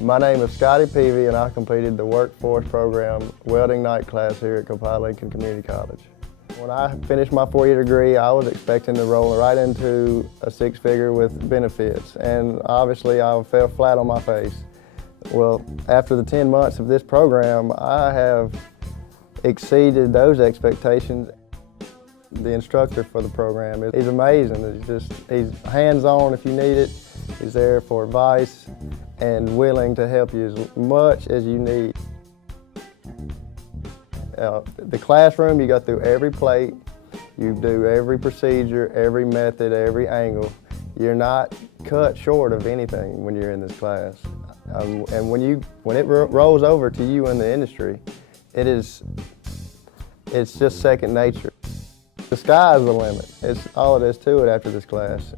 My name is Scotty Peavy, and I completed the Workforce Program Welding Night class here at Copiah-Lincoln Community College. When I finished my 4-year degree, I was expecting to roll right into a six-figure with benefits, and obviously I fell flat on my face. Well, after the 10 months of this program, I have exceeded those expectations. The instructor for the program is amazing. He's hands-on if you need it. He's there for advice and willing to help you as much as you need. The classroom, you go through every plate, you do every procedure, every method, every angle. You're not cut short of anything when you're in this class. And when it rolls over to you in the industry, it's just second nature. The sky's the limit. It's all it is to it after this class.